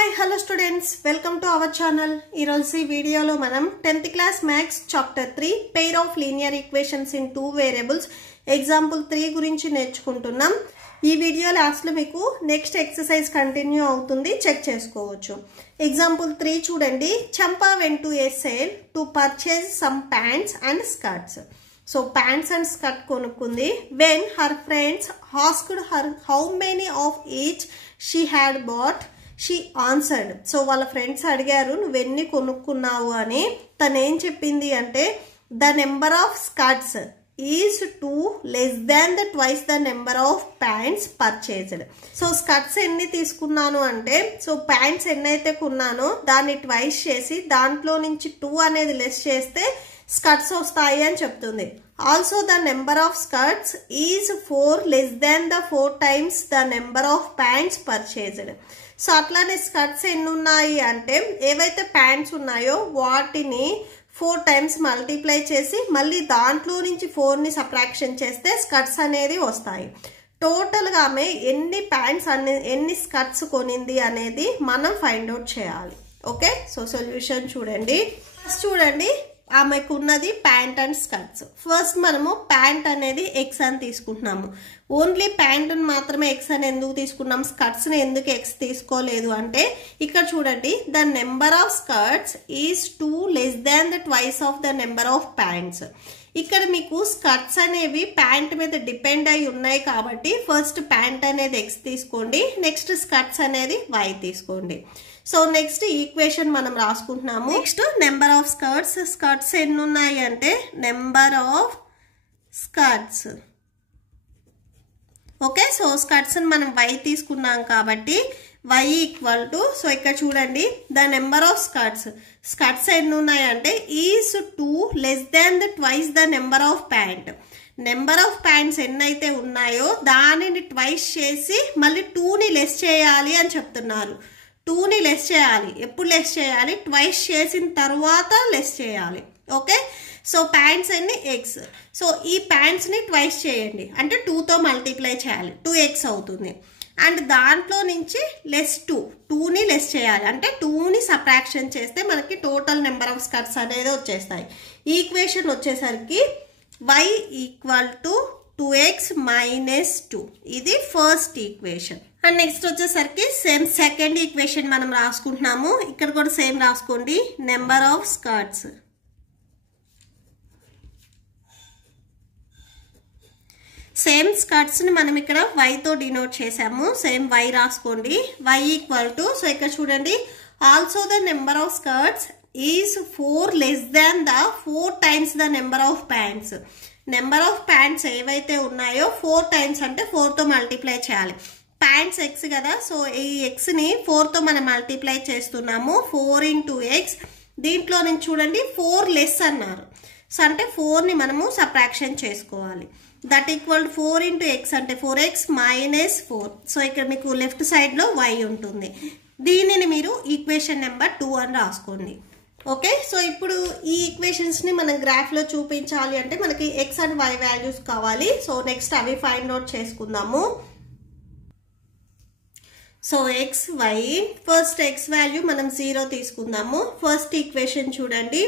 Hi, hello students. Welcome to our channel. Ee video lo manam 10th class maths chapter 3 pair of linear equations in two variables example 3 gurinchi నేర్చుకుంటున్నాం. ఈ video last లో మీకు next exercise continue అవుతుంది, check చేసుకోవచ్చు. Example 3 చూడండి. చంపా went to a sale to purchase some pants and skirts. So pants and skirt కొనుక్కుంది. When her friends asked her how many of each she had bought, she answered. So వాళ్ళ friends అడిగారు నువ్వెన్ని కొనుక్కున్నావు అని. తను ఏం చెప్పింది అంటే the number of skirts is 2 less than the twice the number of pants purchased. So skirts ఎన్ని తీసుకున్నాను అంటే, సో ప్యాంట్స్ ఎన్నైతే కొన్నానో దాన్ని ట్వైస్ చేసి దాంట్లో నుంచి 2 అనేది లెస్ చేస్తే స్కర్ట్స్ వస్తాయి అని చెప్తుంది. Also the number of skirts is 4 less than the 4 times the number of pants purchased. So అట్లానే స్కర్ట్స్ ఎన్ని ఉన్నాయి అంటే, ఏవైతే ప్యాంట్స్ ఉన్నాయో వాటిని 4 times మల్టిప్లై చేసి మళ్ళీ దాంట్లో నుంచి 4ని సబ్ట్రాక్షన్ చేస్తే స్కర్ట్స్ అనేది వస్తాయి. టోటల్గా ఆమె ఎన్ని ప్యాంట్స్ ఎన్ని స్కర్ట్స్ కొనింది అనేది మనం ఫైండ్ అవుట్ చేయాలి. ఓకే, సో సొల్యూషన్ చూడండి. ఫస్ట్ చూడండి, ఆమెకు ఉన్నది ప్యాంట్ అండ్ స్కర్ట్స్. ఫస్ట్ మనము ప్యాంట్ అనేది ఎక్స్ అని తీసుకుంటున్నాము. ఓన్లీ ప్యాంట్ మాత్రమే ఎక్స్ అని ఎందుకు తీసుకున్నాం, స్కర్ట్స్ని ఎందుకు ఎక్స్ తీసుకోలేదు అంటే, ఇక్కడ చూడండి the number of skirts is 2 less than the twice of the number of pants. ఇక్కడ మీకు స్కర్ట్స్ అనేవి ప్యాంట్ మీద డిపెండ్ అయి ఉన్నాయి కాబట్టి ఫస్ట్ ప్యాంట్ అనేది ఎక్స్ తీసుకోండి, నెక్స్ట్ స్కర్ట్స్ అనేది వై తీసుకోండి. సో నెక్స్ట్ ఈక్వేషన్ మనం రాసుకుంటున్నాము. Next number of skirts. Skirts ఎన్ని ఉన్నాయి అంటే number of skirts. Okay, so skirts మనం వై తీసుకున్నాం కాబట్టి y ఈక్వల్ టు, సో ఇక్కడ చూడండి the number of skirts. Skirts ఎన్ని ఉన్నాయి అంటే is 2 less than the twice the number of pant. Number of pants ఎన్నైతే ఉన్నాయో దానిని ట్వైస్ చేసి మళ్ళీ 2ని లెస్ చేయాలి అని చెప్తున్నారు. 2ని లెస్ చేయాలి. ఎప్పుడు లెస్ చేయాలి? ట్వైస్ చేసిన తర్వాత లెస్ చేయాలి. ఓకే, సో ప్యాంట్స్ ఎన్ని ఎక్స్. సో ఈ ప్యాంట్స్ని ట్వైస్ చేయండి అంటే 2తో మల్టిప్లై చేయాలి, 2x అవుతుంది. అండ్ దాంట్లో నుంచి లెస్ 2ని లెస్ చేయాలి అంటే 2ని సబ్ట్రాక్షన్ చేస్తే మనకి టోటల్ నెంబర్ ఆఫ్ స్కర్ట్స్ అనేది వచ్చేస్తాయి. ఈక్వేషన్ వచ్చేసరికి y equal to 2x minus 2. ఇది ఫస్ట్ ఈక్వేషన్. అండ్ నెక్స్ట్ వచ్చేసరికి సేమ్ సెకండ్ ఈక్వేషన్ మనం రాసుకుంటున్నాము. ఇక్కడ కూడా సేమ్ రాసుకోండి. Number of skirts. సేమ్ స్కర్ట్స్ని మనం ఇక్కడ వైతో డినోట్ చేసాము. సేమ్ వై రాసుకోండి. వై ఈక్వల్ టు, సో ఇక్కడ చూడండి also the number of skirts is 4 less than the 4 times the number of pants. Number of pants ఏవైతే ఉన్నాయో 4 times అంటే 4తో మల్టిప్లై చేయాలి. ప్యాంట్స్ ఎక్స్ కదా, సో ఈ ఎక్స్ని 4తో మనం మల్టిప్లై చేస్తున్నాము. 4 into x. దీంట్లో నుంచి చూడండి 4 less అన్నారు. సో అంటే 4ని మనము సబ్ట్రాక్షన్ చేసుకోవాలి. దట్ ఈక్వల్ 4 into x అంటే 4x మైనస్ 4. సో ఇక్కడ మీకు లెఫ్ట్ సైడ్లో y ఉంటుంది. దీనిని మీరు ఈక్వేషన్ నెంబర్ 2 అని రాసుకోండి. ఓకే, సో ఇప్పుడు ఈ ఈక్వేషన్స్ని మనం గ్రాఫ్లో చూపించాలి అంటే మనకి x అండ్ y వాల్యూస్ కావాలి. సో నెక్స్ట్ అవి ఫైండ్ అవుట్ చేసుకుందాము. So x y, first x value మనం 0 తీసుకుందాము. ఫస్ట్ ఈక్వేషన్ చూడండి,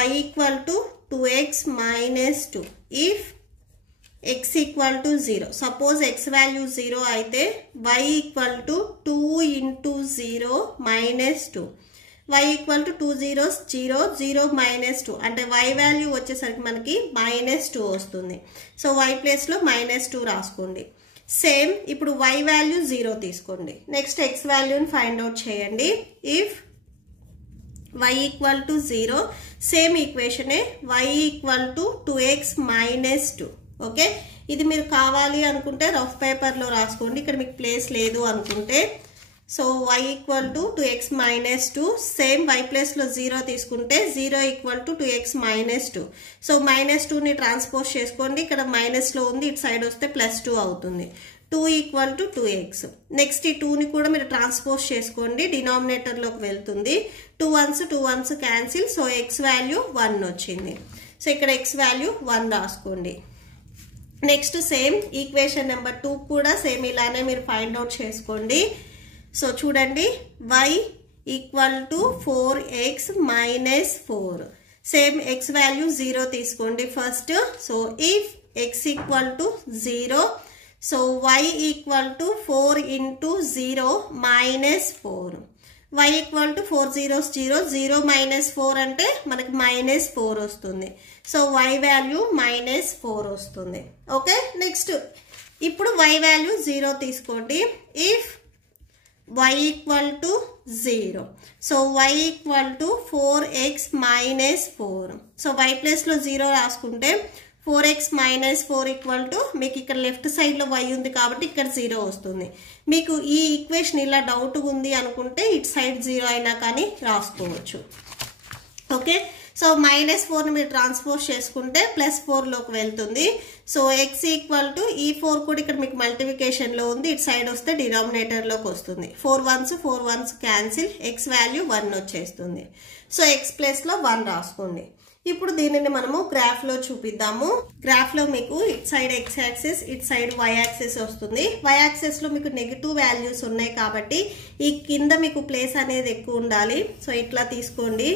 y equal to 2x minus 2 if x equal to 0. Suppose x value 0 అయితే y equal to 2 into 0 minus 2. y equal to 2 zeros 0 0 minus 2 అంటే y value వచ్చేసరికి మనకి minus 2 వస్తుంది. So y ప్లేస్లో minus 2 రాసుకోండి. సేమ్ ఇప్పుడు y value 0 తీసుకోండి. Next x వాల్యూని ఫైండ్ అవుట్ చేయండి. If y equal to 0, same ఈక్వేషనే y equal to 2x minus 2. ఓకే, ఇది మీరు కావాలి అనుకుంటే రఫ్ పేపర్లో రాసుకోండి, ఇక్కడ మీకు ప్లేస్ లేదు అనుకుంటే. So y equal to 2x minus 2, same y ప్లేస్లో 0 తీసుకుంటే 0 equal to 2x minus 2. So minus 2ని ట్రాన్స్పోజ్ చేసుకోండి, ఇక్కడ మైనస్లో ఉంది, ఇటు సైడ్ వస్తే +2 అవుతుంది. 2 ఈక్వల్ టు 2x. నెక్స్ట్ ఈ 2ని కూడా మీరు ట్రాన్స్పోజ్ చేసుకోండి, డినామినేటర్లోకి వెళ్తుంది. 2 1s cancel. So x value 1 వచ్చింది. సో ఇక్కడ x వాల్యూ 1 రాసుకోండి. నెక్స్ట్ సేమ్ ఈక్వేషన్ నెంబర్ 2 కూడా సేమ్ ఇలానే మీరు ఫైండ్ అవుట్ చేసుకోండి. సో చూడండి y equal to 4x minus 4. Same x value 0 తీసుకోండి first. So if x equal to 0, so y equal to 4 into 0 minus 4. y equal to 4 0 0, 0 minus 4 అంటే మనకి minus 4 వస్తుంది. So y value minus 4 వస్తుంది. Okay, next ఇప్పుడు y value 0 తీసుకోండి. If y equal to 0, so y equal to 4x minus 4. So y ప్లేస్లో 0 రాసుకుంటే 4x minus 4 equal to మీకు ఇక్కడ లెఫ్ట్ సైడ్లో y ఉంది కాబట్టి ఇక్కడ 0 వస్తుంది. మీకు ఈ ఈక్వేషన్ ఇలా డౌట్గా ఉంది అనుకుంటే ఇటు సైడ్ 0 అయినా కానీ రాసుకోవచ్చు. ఓకే, సో మైనస్ 4ని మీరు ట్రాన్స్పోజ్ చేసుకుంటే ప్లస్ 4లోకి వెళ్తుంది. సో x ఈక్వల్ టు ఈ 4 కూడా ఇక్కడ మీకు మల్టిప్లికేషన్లో ఉంది, ఇటు సైడ్ వస్తే డినామినేటర్లోకి వస్తుంది. 4 1s క్యాన్సిల్, x వాల్యూ 1 వచ్చేస్తుంది. సో x ప్లేస్లో 1 రాసుకోండి. ఇప్పుడు దీనిని మనము గ్రాఫ్లో చూపిద్దాము. గ్రాఫ్లో మీకు ఇటు సైడ్ x యాక్సిస్, ఇటు సైడ్ y యాక్సిస్ వస్తుంది. y యాక్సిస్లో మీకు నెగిటివ్ వాల్యూస్ ఉన్నాయి కాబట్టి ఈ కింద మీకు ప్లేస్ అనేది ఎక్కువ ఉండాలి. సో ఇట్లా తీసుకోండి.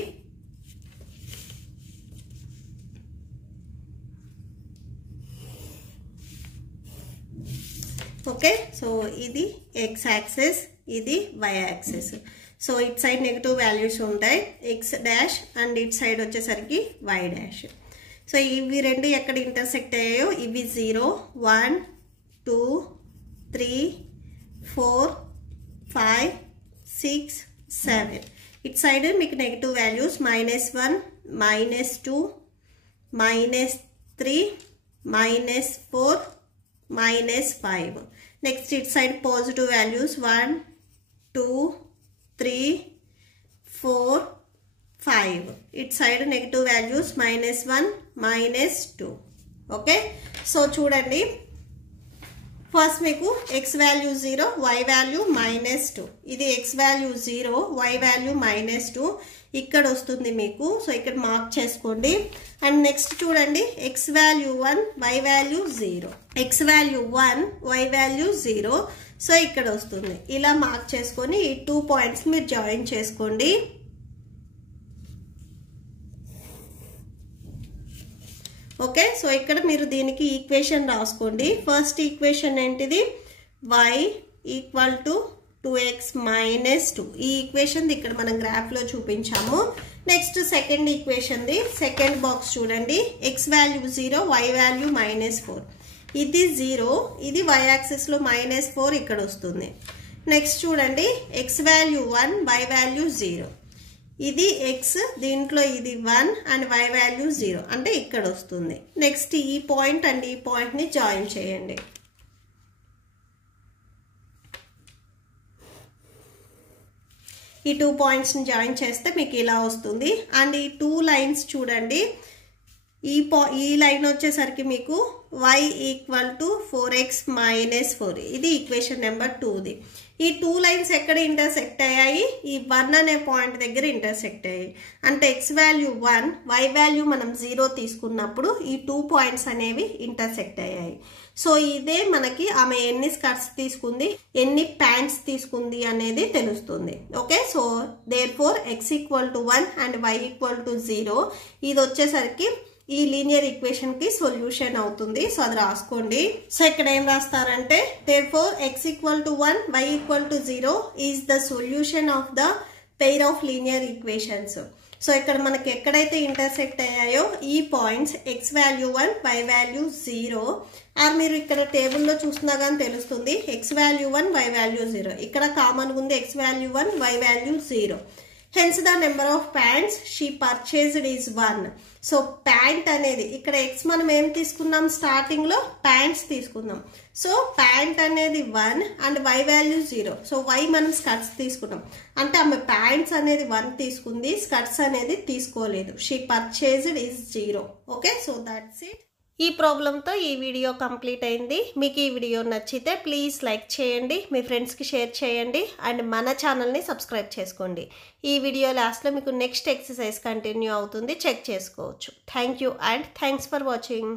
ఓకే, సో ఇది x యాక్సిస్, ఇది y axis. So it side negative values ఉంటాయి x dash and it side వచ్చేసరికి y డాష్. సో ఇవి రెండు ఎక్కడ ఇంటర్సెక్ట్ అయ్యాయో ఇవి 0 1 2 3 4 5 6 7. ఇట్ సైడ్ మీకు negative values -1 -2 -3 -4 -5. Next it side positive values 1 2 3 4 5. It side negative values -1 -2. Okay, so చూడండి first మీకు x వాల్యూ 0, y వాల్యూ -2. ఇది x వాల్యూ 0, y వాల్యూ -2 ఇక్కడ వస్తుంది మీకు. సో ఇక్కడ మార్క్ చేసుకోండి. అండ్ నెక్స్ట్ చూడండి x value 1, y value 0. x value 1, y value 0. So ఇక్కడ వస్తుంది. ఇలా మార్క్ చేసుకొని ఈ 2 పాయింట్స్ మీరు జాయిన్ చేసుకోండి. ఓకే, సో ఇక్కడ మీరు దీనికి ఈక్వేషన్ రాసుకోండి. ఫస్ట్ ఈక్వేషన్ ఏంటిది? y equal to 2x minus 2. ఈ ఈక్వేషన్ ఇక్కడ మనం గ్రాఫ్లో చూపించాము. నెక్స్ట్ సెకండ్ ఈక్వేషన్ది సెకండ్ బాక్స్ చూడండి. x value 0, y value -4. ఇది 0, ఇది y యాక్సిస్లో -4 ఇక్కడ వస్తుంది. నెక్స్ట్ చూడండి x వాల్యూ 1, y వాల్యూ 0. ఇది x, దీంట్లో ఇది 1 అండ్ y వాల్యూ 0 అంటే ఇక్కడ వస్తుంది. నెక్స్ట్ ఈ పాయింట్ అండ్ ఈ పాయింట్ని జాయిన్ చేయండి. ఈ 2 పాయింట్స్ని జాయిన్ చేస్తే మీకు ఇలా వస్తుంది. అండ్ ఈ 2 లైన్స్ చూడండి. ఈ లైన్ వచ్చేసరికి మీకు y equal to 4x minus 4. ఇది ఈక్వేషన్ నెంబర్ 2ది. ఈ 2 లైన్స్ ఎక్కడ ఇంటర్సెక్ట్ అయ్యాయి? ఈ 1 అనే పాయింట్ దగ్గర ఇంటర్సెక్ట్ అయ్యాయి. అంటే x వాల్యూ 1, y వాల్యూ మనం 0 తీసుకున్నప్పుడు ఈ 2 పాయింట్స్ అనేవి ఇంటర్సెక్ట్ అయ్యాయి. సో ఇదే మనకి ఆమె ఎన్ని స్కర్ట్స్ తీసుకుంది, ఎన్ని ప్యాంట్స్ తీసుకుంది అనేది తెలుస్తుంది. Okay, so therefore x equal to 1 and y equal to 0. ఇది వచ్చేసరికి ఈ లీనియర్ ఈక్వేషన్ కి సొల్యూషన్ అవుతుంది. సో అది రాసుకోండి. సో ఇక్కడ ఏం రాస్తారంటే therefore x equal to 1 y equal to 0 is the solution of the pair of linear equations. So ఇక్కడ మనకి ఎక్కడైతే ఇంటర్సెక్ట్ అయ్యాయో ఈ points x value 1 y value 0. Or మీరు ఇక్కడ టేబుల్లో చూసినా కానీ తెలుస్తుంది x వాల్యూ 1 y వాల్యూ 0. ఇక్కడ కామన్ ఉంది x value 1 y value 0. Hence the number of pants she purchased is 1. So pant అనేది ఇక్కడ x మనం ఏం తీసుకున్నాం, స్టార్టింగ్ లో ప్యాంట్స్ తీసుకున్నాం. సో ప్యాంట్ అనేది 1 and y value 0. So y మనం స్కర్ట్స్ తీసుకున్నాం అంటే ఆమె ప్యాంట్స్ అనేది 1 తీసుకుంది, స్కర్ట్స్ అనేది తీసుకోలేదు. she purchased is 0. Okay, so that's it. ఈ ప్రాబ్లంతో ఈ వీడియో కంప్లీట్ అయింది. మీకు ఈ వీడియో నచ్చితే ప్లీజ్ లైక్ చేయండి, మీ ఫ్రెండ్స్కి షేర్ చేయండి అండ్ మన ఛానల్ని సబ్స్క్రైబ్ చేసుకోండి. ఈ వీడియో లాస్ట్లో మీకు నెక్స్ట్ ఎక్సర్సైజ్ కంటిన్యూ అవుతుంది, చెక్ చేసుకోవచ్చు. Thank you and thanks for watching.